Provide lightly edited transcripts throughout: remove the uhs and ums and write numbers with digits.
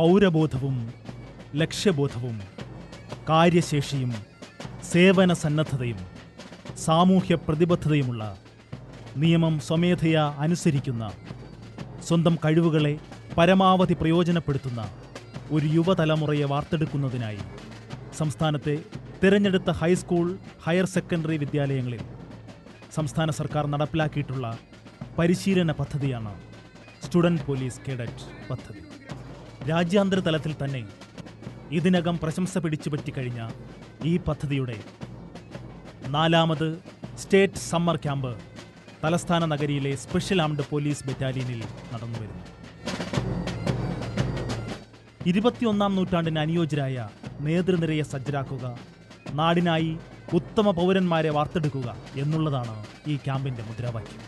പൗരബോധവും ലക്ഷ്യബോധവും കാര്യശേഷിയും സേവന സന്നദ്ധതയും സാമൂഹ്യ പ്രതിബദ്ധതയുമുള്ള, നിയമം സ്വമേധയാ അനുസരിക്കുന്ന, സ്വന്തം കഴിവുകളെ പരമാവധി പ്രയോജനപ്പെടുത്തുന്ന ഒരു യുവതലമുറയെ വാർത്തെടുക്കുന്നതിനായി സംസ്ഥാനത്തെ തിരഞ്ഞെടുത്ത ഹൈസ്കൂൾ, ഹയർ സെക്കൻഡറി വിദ്യാലയങ്ങളിൽ സംസ്ഥാന സർക്കാർ നടപ്പിലാക്കിയിട്ടുള്ള പരിശീലന പദ്ധതിയാണ് സ്റ്റുഡൻറ് പോലീസ് കേഡറ്റ് പദ്ധതി. രാജ്യാന്തര തലത്തിൽ തന്നെ ഇതിനകം പ്രശംസ പിടിച്ചുപറ്റിക്കഴിഞ്ഞ ഈ പദ്ധതിയുടെ 4ാമത് സ്റ്റേറ്റ് സമ്മർ ക്യാമ്പ് തലസ്ഥാന നഗരിയിലെ സ്പെഷ്യൽ ആംഡ് പോലീസ് ബറ്റാലിയനിൽ നടന്നുവരുന്നു. 21ാം നൂറ്റാണ്ടിന് അനുയോജ്യരായ നേതൃനിരയെ സജ്ജരാക്കുക, നാടിനായി ഉത്തമ പൗരന്മാരെ വാർത്തെടുക്കുക എന്നുള്ളതാണ് ഈ ക്യാമ്പിന്റെ മുദ്രാവാക്യം.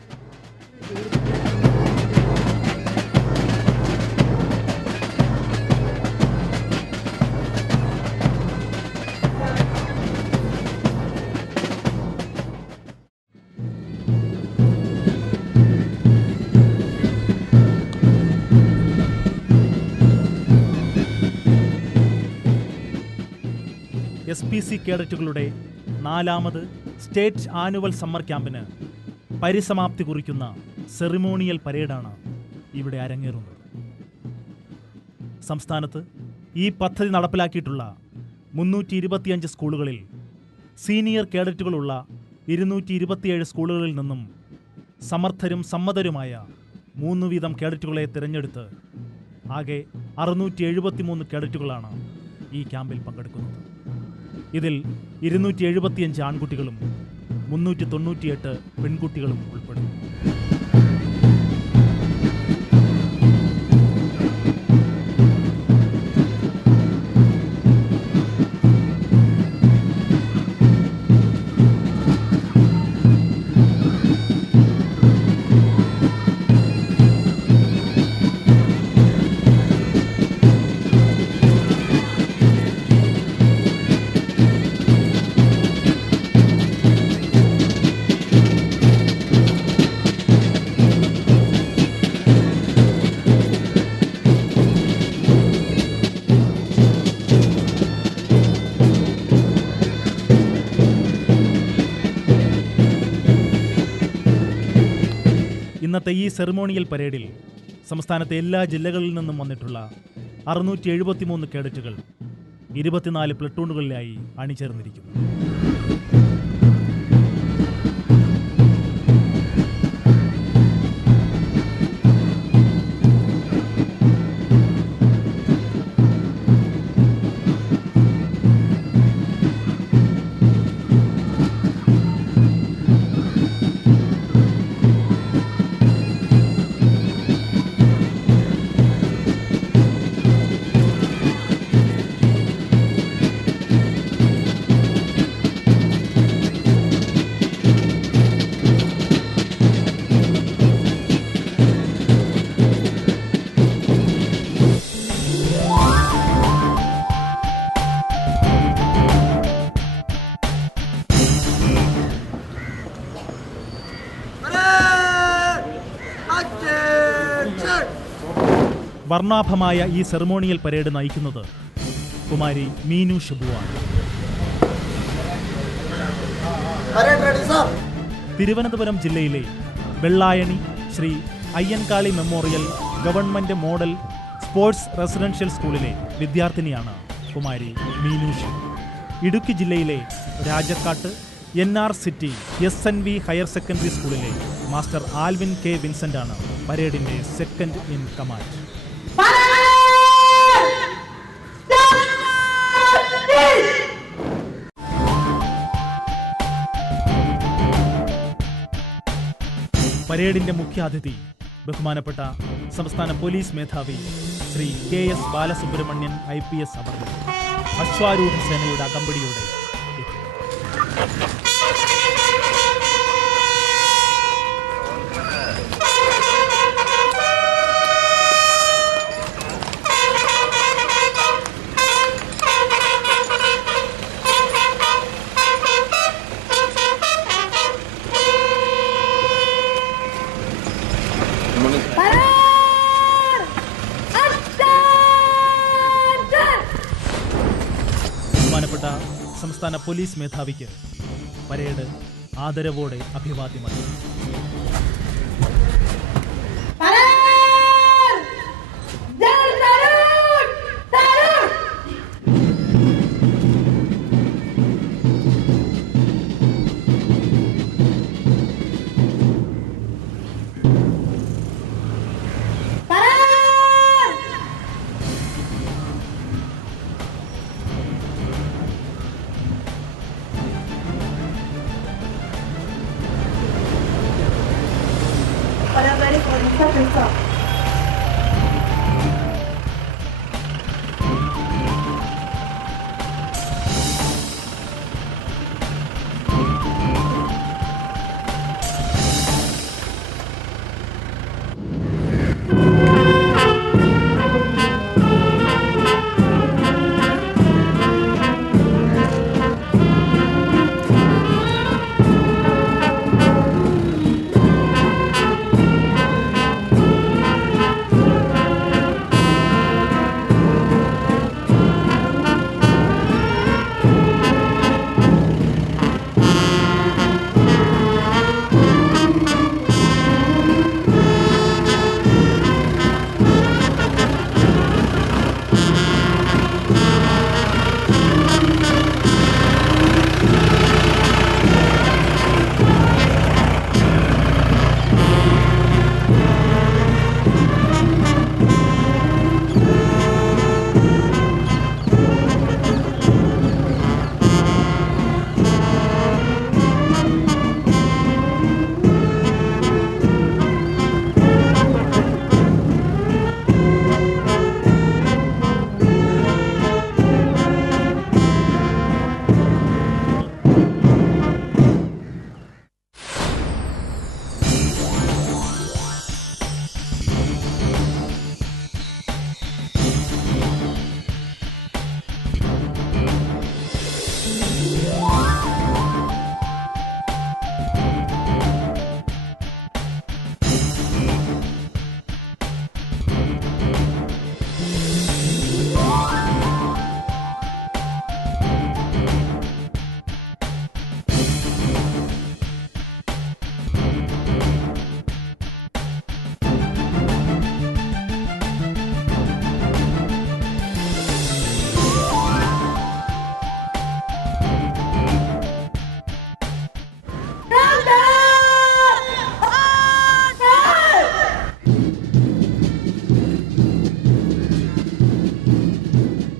SPC കേഡറ്റുകളുടെ 4ാമത് സ്റ്റേറ്റ് ആനുവൽ സമ്മർ ക്യാമ്പിന് പരിസമാപ്തി കുറിക്കുന്ന സെറിമോണിയൽ പരേഡാണ് ഇവിടെ അരങ്ങേറുന്നത്. സംസ്ഥാനത്ത് ഈ പദ്ധതി നടപ്പിലാക്കിയിട്ടുള്ള 325 സ്കൂളുകളിൽ സീനിയർ കേഡറ്റുകളുള്ള 227 സ്കൂളുകളിൽ നിന്നും സമർത്ഥരും സമ്മതരുമായ 3 വീതം കേഡറ്റുകളെ തിരഞ്ഞെടുത്ത് ആകെ 673 കേഡറ്റുകളാണ് ഈ ക്യാമ്പിൽ പങ്കെടുക്കുന്നത്. ഇതിൽ 275 ആൺകുട്ടികളും 398 പെൺകുട്ടികളും ഉൾപ്പെടുന്നു. ഇന്നത്തെ ഈ സെറിമോണിയൽ പരേഡിൽ സംസ്ഥാനത്തെ എല്ലാ ജില്ലകളിൽ നിന്നും വന്നിട്ടുള്ള 673 കേഡറ്റുകൾ 24 പ്ലട്ടൂണുകളിലായി അണിചേർന്നിരിക്കുന്നു. വർണ്ണാഭമായ ഈ സെറിമോണിയൽ പരേഡ് നയിക്കുന്നത് കുമാരി മീനു ഷിബുവാണ്. തിരുവനന്തപുരം ജില്ലയിലെ Vellayani Sree Ayyankali memorial government model sports residential സ്കൂളിലെ വിദ്യാർത്ഥിനിയാണ് കുമാരി മീനു ഷിബു. ഇടുക്കി ജില്ലയിലെ രാജക്കാട്ട് NR city SNV higher secondary സ്കൂളിലെ മാസ്റ്റർ ആൽവിൻ K വിൻസെന്റാണ് പരേഡിന്റെ സെക്കൻഡ് ഇൻ കമാൻഡ്. പരേഡിന്റെ മുഖ്യാതിഥി ബഹുമാനപ്പെട്ട സംസ്ഥാന പോലീസ് മേധാവി ശ്രീ KS ബാലസുബ്രഹ്മണ്യൻ IPS അവർ അശ്വാരൂഢ സേനയുടെ അകമ്പടിയോടെ സംസ്ഥാന പോലീസ് മേധാവിക്ക് പരേഡ് ആദരവോടെ അഭിവാദ്യമർപ്പിച്ചു.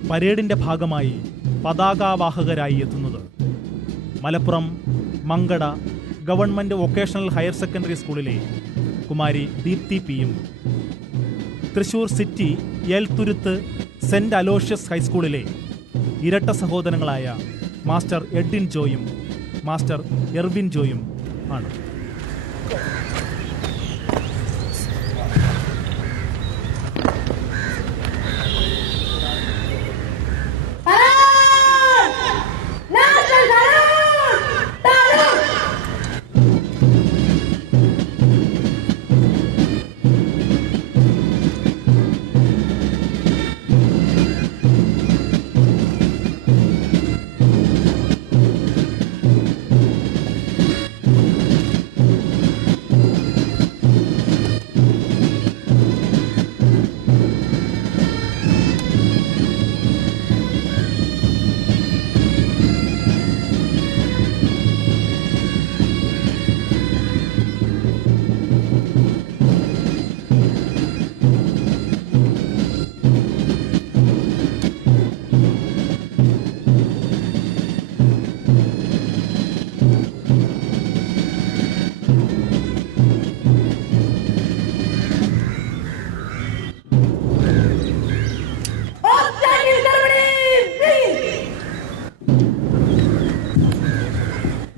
പരേഡിന്റെ ഭാഗമായി പതാകാവാഹകരായി എത്തുന്നത് Malappuram Mankada government vocational higher secondary സ്കൂളിലെ കുമാരി ദീപ്തി പിയും, തൃശൂർ സിറ്റി ഏൽത്തുരുത്ത് സെന്റ് അലോഷ്യസ് ഹൈസ്കൂളിലെ ഇരട്ട സഹോദരങ്ങളായ മാസ്റ്റർ എഡ്വിൻ ജോയും മാസ്റ്റർ എർവിൻ ജോയും ആണ്.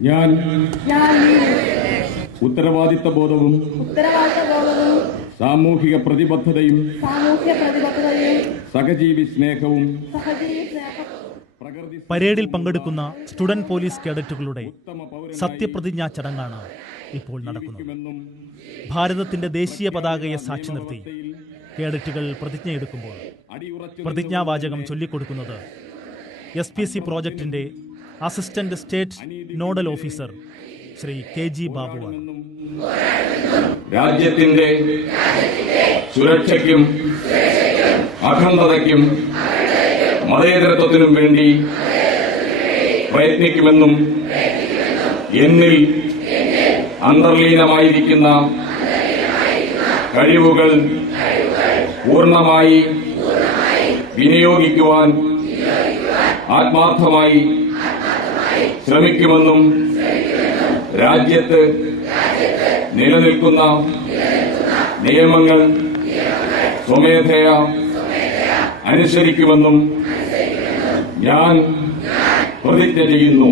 ഞാൻ ഉത്തരവാദിത്ത ബോധവും സാമൂഹിക പ്രതിബദ്ധതയും സഹജീവി സ്നേഹവും പരേഡിൽ പങ്കെടുക്കുന്ന സ്റ്റുഡന്റ് പോലീസ് കേഡറ്റുകളുടെ സത്യപ്രതിജ്ഞാ ചടങ്ങാണ് ഇപ്പോൾ നടക്കുന്നത്. ഭാരതത്തിന്റെ ദേശീയ പതാകയെ സാക്ഷി നിർത്തി കേഡറ്റുകൾ പ്രതിജ്ഞയെടുക്കുമ്പോൾ പ്രതിജ്ഞാവാചകം ചൊല്ലിക്കൊടുക്കുന്നത് SPC പ്രോജക്ടിന്റെ assistant state nodal officer Shri KG ബാബുവാണ്. രാജ്യത്തിന്റെ സുരക്ഷയ്ക്കും അഖണ്ഡതയ്ക്കും മതേതരത്വത്തിനും വേണ്ടി പ്രയത്നിക്കുമെന്നും എന്നിൽ അന്തർലീനമായിരിക്കുന്ന കഴിവുകൾ പൂർണ്ണമായി വിനിയോഗിക്കുവാൻ ആത്മാർത്ഥമായി ശ്രമിക്കുമെന്നും രാജ്യത്ത് നിലനിൽക്കുന്ന നിയമങ്ങൾ സ്വമേധയാ അനുസരിക്കുമെന്നും ഞാൻ പ്രതിജ്ഞ ചെയ്യുന്നു.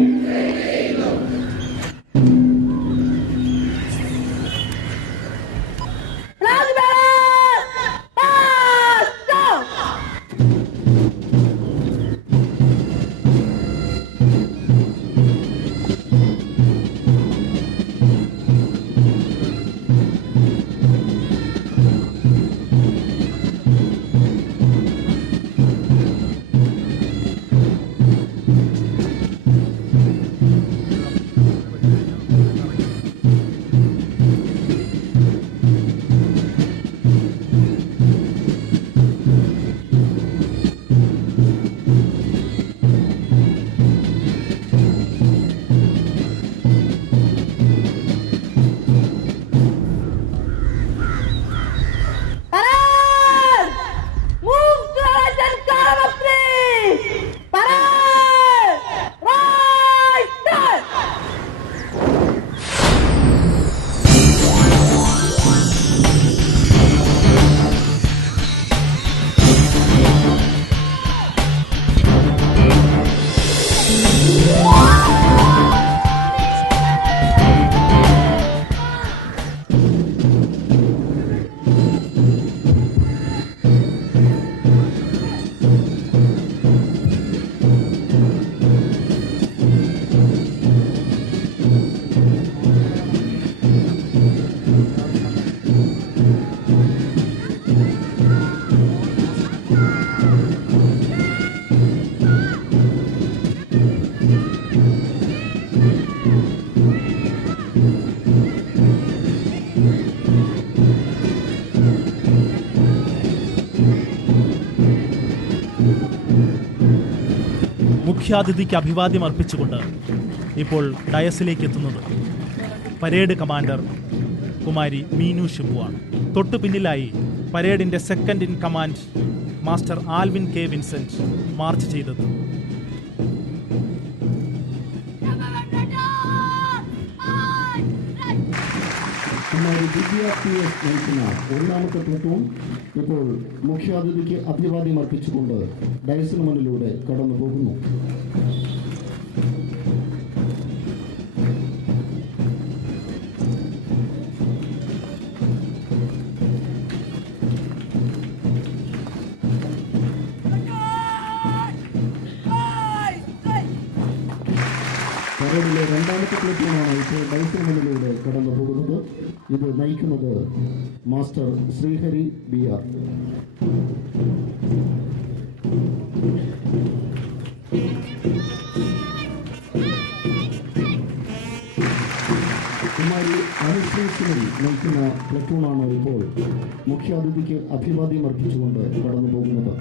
മുഖ്യാതിഥിക്ക് അഭിവാദ്യം അർപ്പിച്ചുകൊണ്ട് ഇപ്പോൾ ഡയസിലേക്ക് എത്തുന്നത് പരേഡ് കമാൻഡർ കുമാരി മീനു ഷിബുവാണ്. തൊട്ടു പിന്നിലായി പരേഡിന്റെ second in command master Alvin K. Vincent march ചെയ്തത്. ഒന്നാമത്തെ പ്ലട്ടൂൺ ഇപ്പോൾ മുഖ്യാതിഥിക്ക് അഭിവാദ്യം അർപ്പിച്ചുകൊണ്ട് ഡയസിന് മുന്നിലൂടെ കടന്നു പോകുന്നു. പരേഡിലെ രണ്ടാമത്തെ പ്ലട്ടൂണാണ് ഇപ്പോൾ ഡയസിന് മുന്നിലൂടെ കടന്നു പോകുന്നത്. ഇത് നയിക്കുന്നത് മാസ്റ്റർ ശ്രീഹരി BR. കുമാരി അനുശ്രീ സിംഗ് നയിക്കുന്ന പ്ലട്ടൂണാണ് ഇപ്പോൾ മുഖ്യാതിഥിക്ക് അഭിവാദ്യം അർപ്പിച്ചുകൊണ്ട് കടന്നു പോകുന്നത്.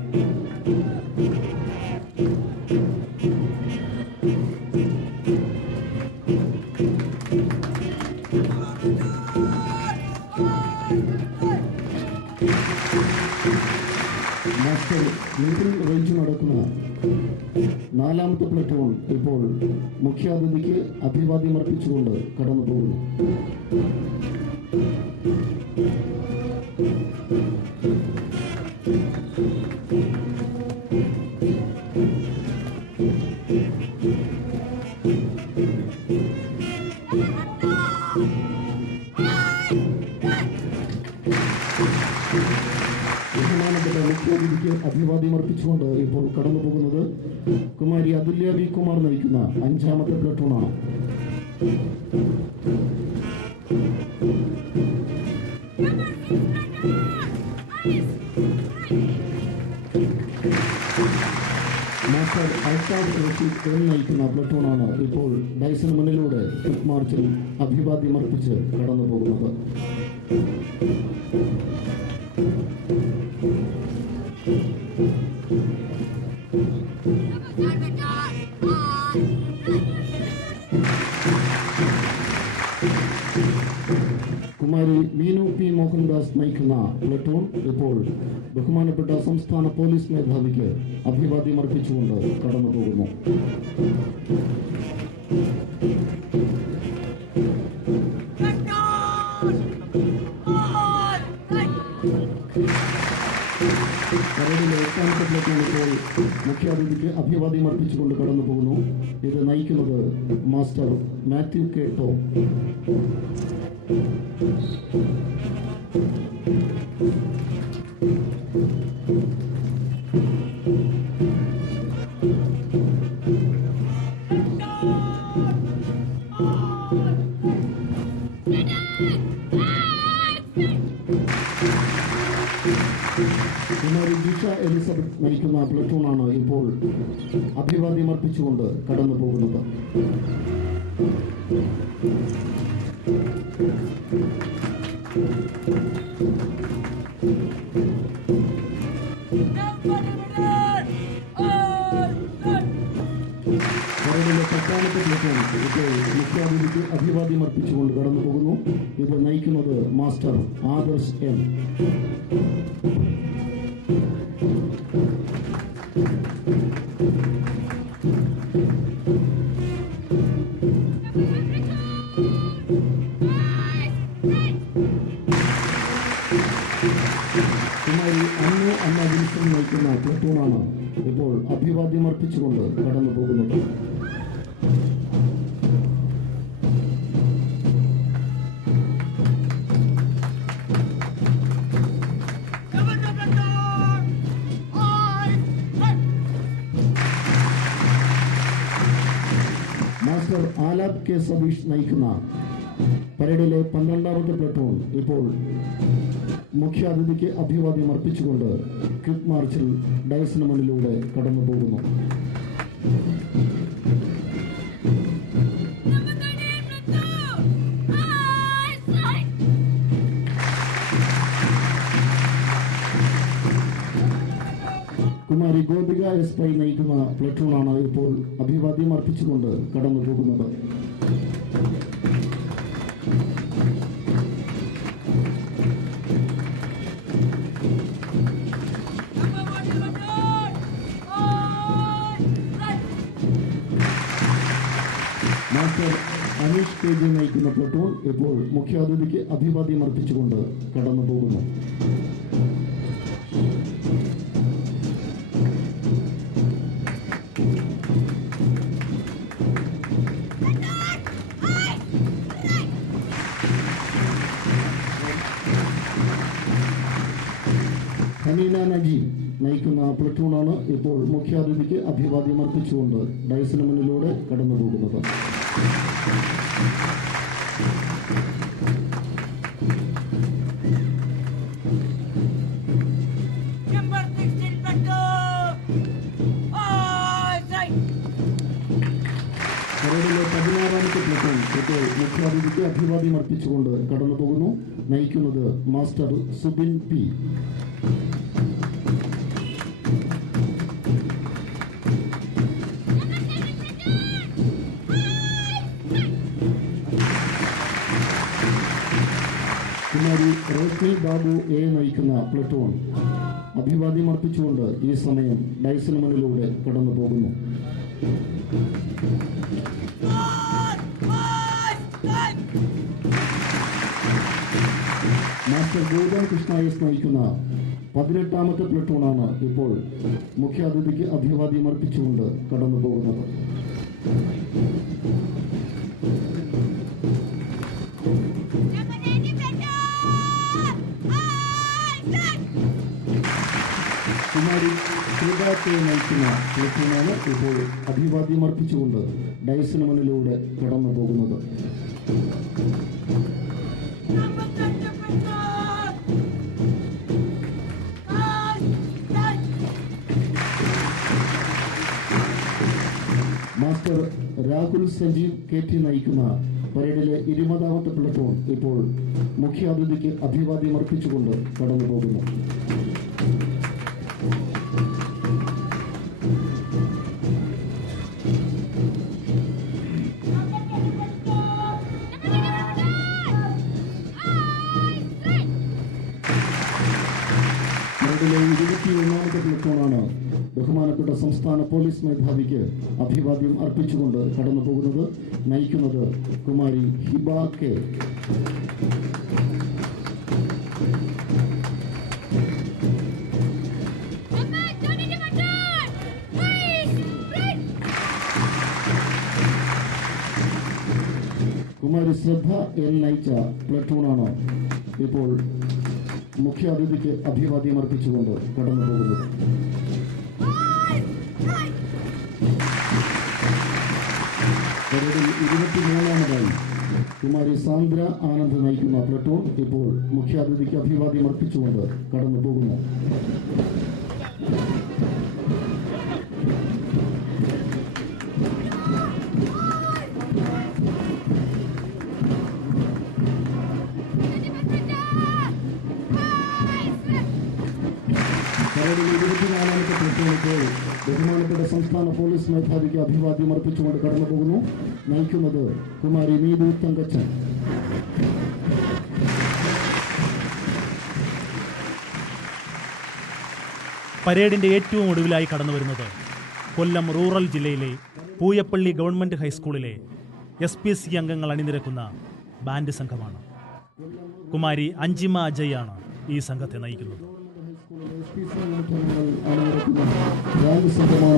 മാസ്റ്റർ മിലിറ്ററി റേഞ്ച് നടക്കുന്ന നാലാമത്തെ പ്ലട്ടൂൺ ഇപ്പോൾ മുഖ്യാതിഥിക്ക് അഭിവാദ്യം അർപ്പിച്ചുകൊണ്ട് കടന്നു പോകുന്നു. ബഹുമാനപ്പെട്ട മുഖ്യാതിഥിക്ക് അഭിവാദ്യം അർപ്പിച്ചുകൊണ്ട് ഇപ്പോൾ കടന്നു പോകുന്നത് കുമാരി അതുല്യ V. കുമാർ നയിക്കുന്ന അഞ്ചാമത്തെ പ്ലട്ടൂണാണ്. മാസ്റ്റർ അൽത്താഫ് റഷീദ് നയിക്കുന്ന പ്ലറ്റൂണാണ് ഇപ്പോൾ ഡൈസിന് മുന്നിലൂടെ ക്വിക്ക് മാർച്ചിൽ അഭിവാദ്യമർപ്പിച്ച് കടന്നു പോകുന്നത്. കുമാരി മീനു പി മോഹൻദാസ് നയിക്കുന്ന പ്ലറ്റൂൺ ഇപ്പോൾ ബഹുമാനപ്പെട്ട സംസ്ഥാന പോലീസ് മേധാവിക്ക് അഭിവാദ്യമർപ്പിച്ചുകൊണ്ട് കടന്നു പോകുന്നു. പരേഡിലെ എട്ടാമത്തെ പ്ലറ്റൂൺ ഇപ്പോൾ മുഖ്യാതിഥിക്ക് അഭിവാദ്യമർപ്പിച്ചുകൊണ്ട് കടന്നു പോകുന്നു. ഇത് നയിക്കുന്നത് master Mathew K Tom. Kumari Jisha Elizabeth നയിക്കുന്ന പ്ലറ്റൂണാണ് ഇപ്പോൾ അഭിവാദ്യമർപ്പിച്ചുകൊണ്ട് കടന്നു പോകുന്നത്. പരേഡിലെ പത്താമത്തെ പ്ലറ്റൂൺ ഇപ്പോൾ മുഖ്യാതിഥിക്ക് അഭിവാദ്യമർപ്പിച്ചുകൊണ്ട് കടന്നു പോകുന്നു. ഇത് നയിക്കുന്നത് മാസ്റ്റർ ആദർശ് എം. കുമാരി അന്ന വിൽസൺ നയിക്കുന്ന പ്ലറ്റൂണാണ് ഇപ്പോൾ അഭിവാദ്യമർപ്പിച്ചുകൊണ്ട് കടന്നു പോകുന്നത്. മാസ്റ്റർ ആലാബ് കെ സതീഷ് നയിക്കുന്ന പരേഡിലെ 12ാമത്തെ പ്ലറ്റൂൺ ഇപ്പോൾ മുഖ്യാതിഥിക്ക് അഭിവാദ്യം അർപ്പിച്ചുകൊണ്ട് ക്വിക്ക് മാർച്ചിൽ ഡയസിന് മുന്നിലൂടെ കടന്നു പോകുന്നു. കുമാരി ഗോപിക എസ് പൈ നയിക്കുന്ന പ്ലറ്റൂണാണ് ഇപ്പോൾ അഭിവാദ്യം അർപ്പിച്ചുകൊണ്ട് കടന്നു പോകുന്നത്. മാസ്റ്റർ അനീഷ് കെ ജി നയിക്കുന്ന പ്ലറ്റൂൺ ഇപ്പോൾ മുഖ്യാതിഥിക്ക് അഭിവാദ്യം അർപ്പിച്ചുകൊണ്ട് കടന്നു പോകുന്നു. ഹനീന നജീം നയിക്കുന്ന പ്ലറ്റൂണാണ് ഇപ്പോൾ മുഖ്യാതിഥിക്ക് അഭിവാദ്യം അർപ്പിച്ചുകൊണ്ട് ഡയസിന് മുന്നിലൂടെ കടന്നു പോകുന്നത്. പരേഡിലെ 16ാമത്തെ പ്ലറ്റൂൺ ഇപ്പോൾ മുഖ്യാതിഥിക്ക് അഭിവാദ്യം അർപ്പിച്ചുകൊണ്ട് കടന്നു പോകുന്നു. നയിക്കുന്നത് master Subin P. Kumari Roshni Babu A നയിക്കുന്ന പ്ലറ്റൂൺ അഭിവാദ്യം അർപ്പിച്ചുകൊണ്ട് ഈ സമയം ഡയസിന് മുന്നിലൂടെ കടന്നു പോകുന്നു. മാസ്റ്റർ ഗൗതം കൃഷ്ണ എസ് നയിക്കുന്ന 18ാമത്തെ പ്ലറ്റൂണാണ് ഇപ്പോൾ മുഖ്യാതിഥിക്ക് അഭിവാദ്യം അർപ്പിച്ചുകൊണ്ട് കടന്നു പോകുന്നത്. കുമാരി ശ്രീകാത്തെ നയിക്കുന്ന പ്ലറ്റൂണാണ് ഇപ്പോൾ അഭിവാദ്യം അർപ്പിച്ചുകൊണ്ട് ഡയസിന് മുന്നിലൂടെ കടന്നു പോകുന്നത്. മാസ്റ്റർ രാഹുൽ സഞ്ജീവ് KT നയിക്കുന്ന പരേഡിലെ 20ാമത്തെ പ്ലട്ടൂൺ ഇപ്പോൾ മുഖ്യാതിഥിക്ക് അഭിവാദ്യം അർപ്പിച്ചുകൊണ്ട് കടന്നു പോകുന്നു. പരേഡിലെ 21ാമത്തെ പ്ലട്ടൂണാണ് ബഹുമാനപ്പെട്ട സംസ്ഥാന പോലീസ് മേധാവിക്ക് അഭിവാദ്യം അർപ്പിച്ചുകൊണ്ട് കടന്നു പോകുന്നത്. നയിക്കുന്നത് കുമാരി ഹിബ കെ. കുമാരി ശ്രദ്ധ എൽ നയിച്ച പ്ലട്ടൂണാണ് ഇപ്പോൾ മുഖ്യാതിഥിക്ക് അഭിവാദ്യം അർപ്പിച്ചുകൊണ്ട് കടന്നു പോകുന്നത്. പരേഡിൽ 23ാമതായി കുമാരി സാന്ദ്ര ആനന്ദ് നയിക്കുന്ന പ്ലട്ടൂൺ ഇപ്പോൾ മുഖ്യാതിഥിക്ക് അഭിവാദ്യം അർപ്പിച്ചുകൊണ്ട് കടന്നു പോകുന്നു. പരേഡിൽ 24ാമത്തെ പ്ലട്ടൂണിപ്പോൾ ബഹുമാനപ്പെട്ട സംസ്ഥാന പോലീസ് മേധാവിക്ക് അഭിവാദ്യം അർപ്പിച്ചുകൊണ്ട് കടന്നു പോകുന്നു. നയിക്കുന്നത് കുമാരി നീതു തങ്കച്ചൻ. പരേഡിന്റെ ഏറ്റവും ഒടുവിലായി കടന്നു വരുന്നത് കൊല്ലം റൂറൽ ജില്ലയിലെ പൂയപ്പള്ളി ഗവൺമെന്റ് ഹൈസ്കൂളിലെ SPC അംഗങ്ങൾ അണിനിരക്കുന്ന ബാൻഡ് സംഘമാണ്. കുമാരി അഞ്ജിമ അജയാണ് ഈ സംഘത്തെ നയിക്കുന്നത്. SPC യൂണിറ്റ് അംഗങ്ങൾ അണിനിരക്കുന്ന ബാൻഡ് സംഘമാണ്